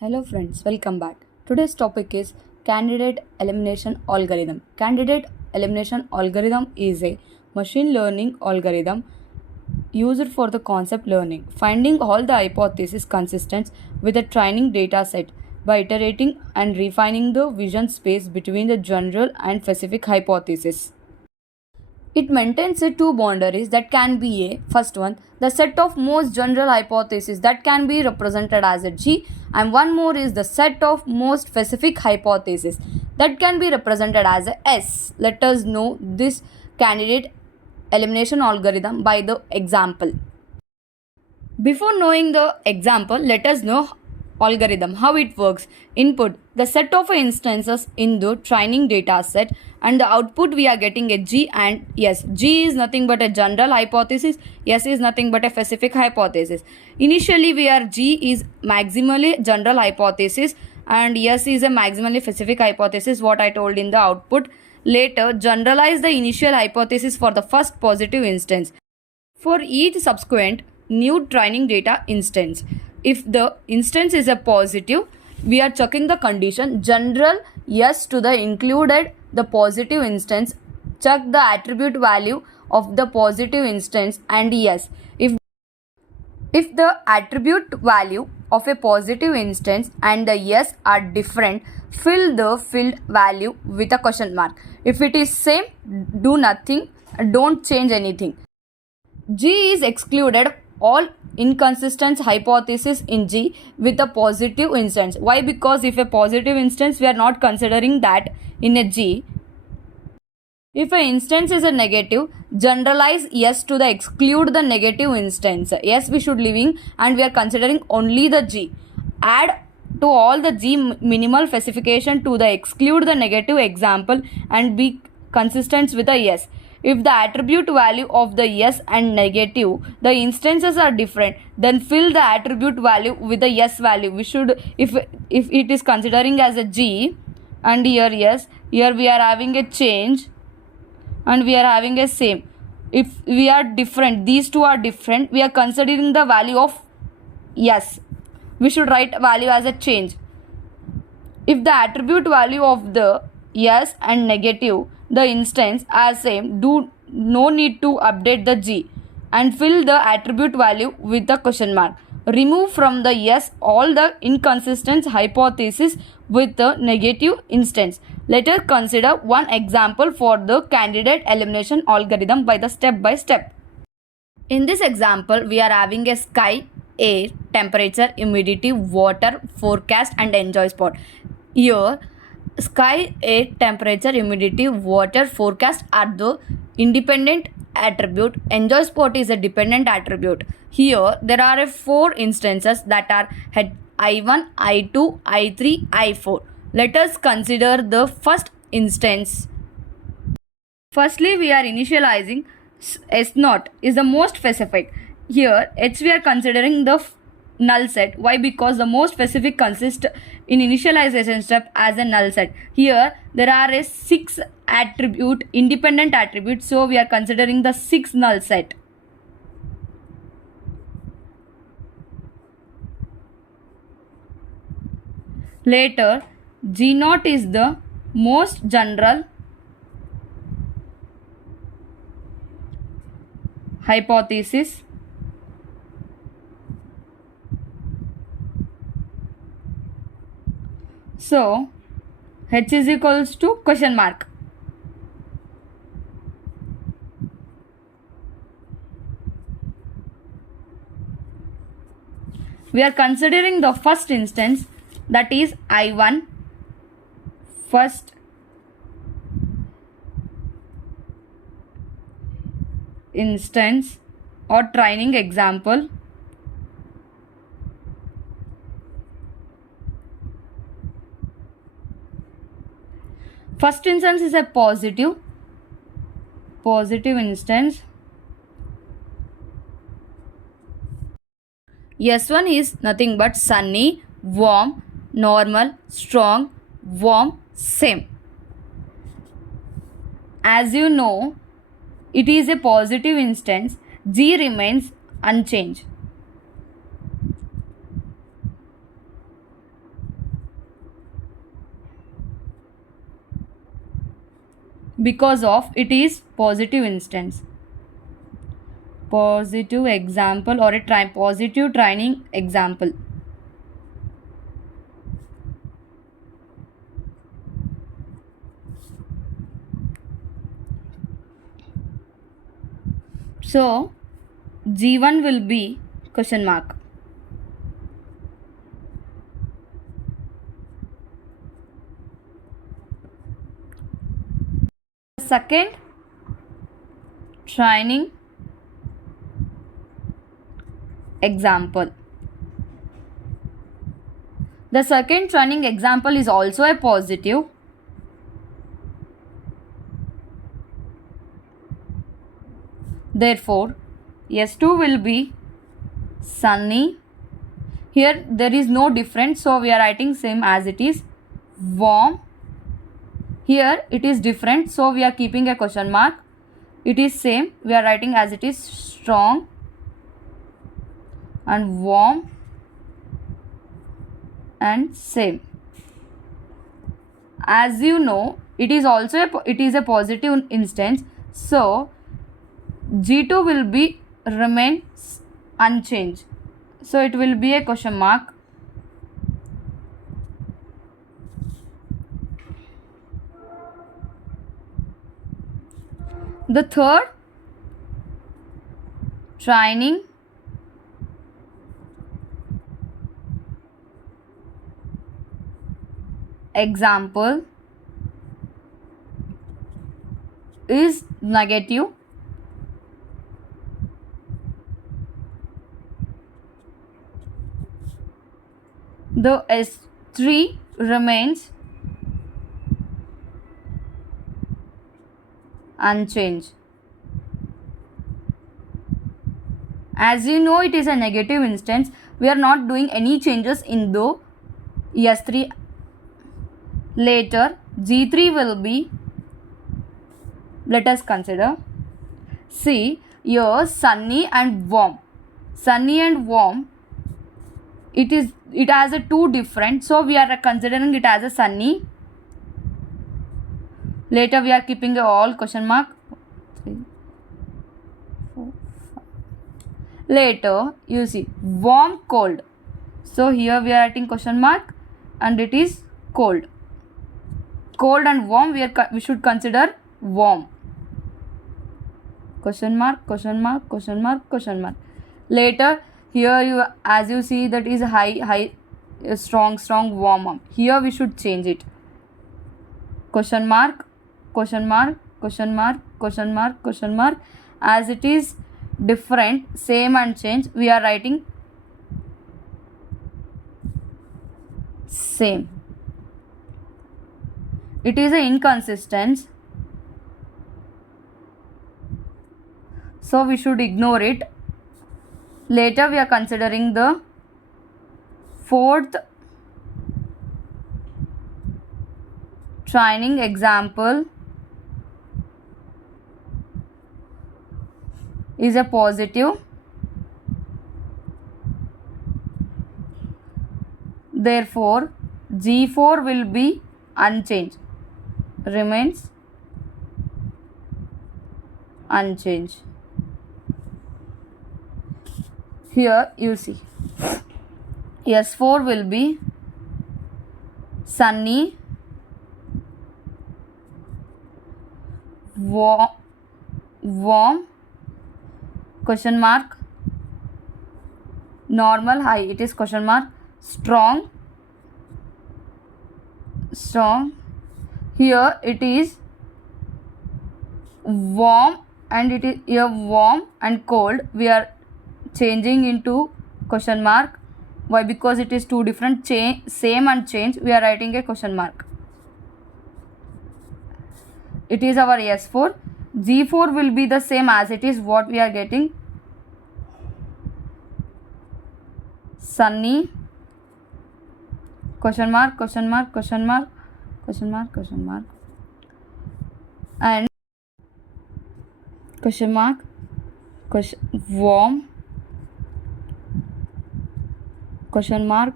Hello friends, welcome back. Today's topic is candidate elimination algorithm. Candidate elimination algorithm is a machine learning algorithm used for the concept learning, finding all the hypotheses consistent with a training data set by iterating and refining the vision space between the general and specific hypotheses. It maintains a two boundaries that can be a first one, the set of most general hypotheses that can be represented as a G, and one more is the set of most specific hypotheses that can be represented as a S. Let us know this candidate elimination algorithm by the example. Before knowing the example, let us know algorithm, how it works. Input, the set of instances in the training data set, and the output we are getting a G and S. G is nothing but a general hypothesis, S is nothing but a specific hypothesis. Initially we are G is maximally general hypothesis and S is a maximally specific hypothesis, what I told in the output. Later generalize the initial hypothesis for the first positive instance. For each subsequent new training data instance, if the instance is a positive, we are checking the condition general yes to the included the positive instance, check the attribute value of the positive instance and yes. If the attribute value of a positive instance and the yes are different, fill the filled value with a question mark. If it is same, do nothing, don't change anything. G is excluded all inconsistent hypothesis in G with a positive instance. Why? Because if a positive instance, we are not considering that in a G. If an instance is a negative, generalize yes to the exclude the negative instance. Yes, we should leaving and we are considering only the G. Add to all the G minimal specification to the exclude the negative example and be consistent with the yes. If the attribute value of the yes and negative, the instances are different, then fill the attribute value with the yes value. We should, if it is considering as a G and here yes, here we are having a change and we are having a same. If we are different, these two are different, we are considering the value of yes. We should write value as a change. If the attribute value of the yes and negative, the instance as same, do no need to update the G and fill the attribute value with the question mark. Remove from the yes all the inconsistent hypothesis with the negative instance. Let us consider one example for the candidate elimination algorithm by the step by step. In this example, we are having a sky, air, temperature, humidity, water, forecast and enjoy spot. Here, sky, air, temperature, humidity, water, forecast are the independent attribute. Enjoy spot is a dependent attribute. Here, there are four instances that are I1, I2, I3, I4. Let us consider the first instance. Firstly, we are initializing S0 is the most specific. Here, H we are considering the null set. Why? Because the most specific consists in initialization step as a null set. Here, there are a 6 attribute, independent attribute. So, we are considering the 6 null set. Later, G0 is the most general hypothesis. So, H is equals to question mark. We are considering the first instance, that is I1, first instance or training example. First instance is a positive instance. S1 is nothing but sunny, warm, normal, strong, warm, same. As you know, it is a positive instance. G remains unchanged. because of it is positive instance, positive example, or a positive training example. So G1 will be question mark. Second training example. The second training example is also a positive. Therefore, S2 will be sunny. Here there is no difference, so we are writing same as it is. Warm. Here it is different, so we are keeping a question mark. It is same, we are writing as it is. Strong and warm and same. As you know, it is a positive instance, so G2 will be remain unchanged, so it will be a question mark. The third training example is negative. The S3 remains unchanged. As you know, it is a negative instance. We are not doing any changes in the S3. Later, G3 will be, let us consider. See, here sunny and warm. Sunny and warm, it has a two different, so we are considering it as a sunny. Later we are keeping all question mark. 3, 4, 5. Later you see warm, cold. So here we are writing question mark and it is cold. Cold and warm, we should consider warm. Question mark, question mark, question mark, question mark. Later here as you see that is high, strong, warm up. Here we should change it. Question mark, question mark, question mark, question mark, question mark. As it is different, same and change, we are writing same. It is an inconsistent, so we should ignore it. Later we are considering the fourth training example is a positive. Therefore, G4 will be unchanged, remains unchanged. Here you see S4 will be sunny, warm, question mark, normal, high, it is question mark, strong. Here it is warm and it is here warm and cold, we are changing into question mark. Why? Because it is two different, same and change, we are writing a question mark. It is our S4. G4 will be the same as it is, what we are getting, sunny, question mark, question mark, question mark, question mark, question mark, and question mark, warm, question mark,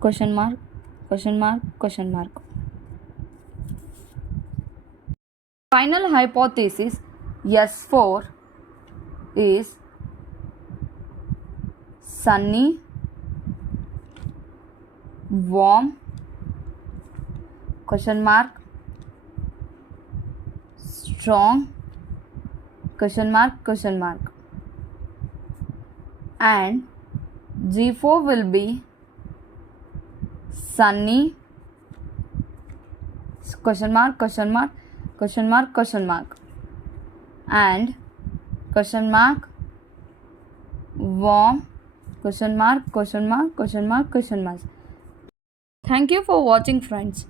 question mark, question mark, question mark. Final hypothesis S4 is sunny, warm, question mark, strong, question mark, and G4 will be sunny, question mark, and question mark, warm, question mark. Thank you for watching, friends.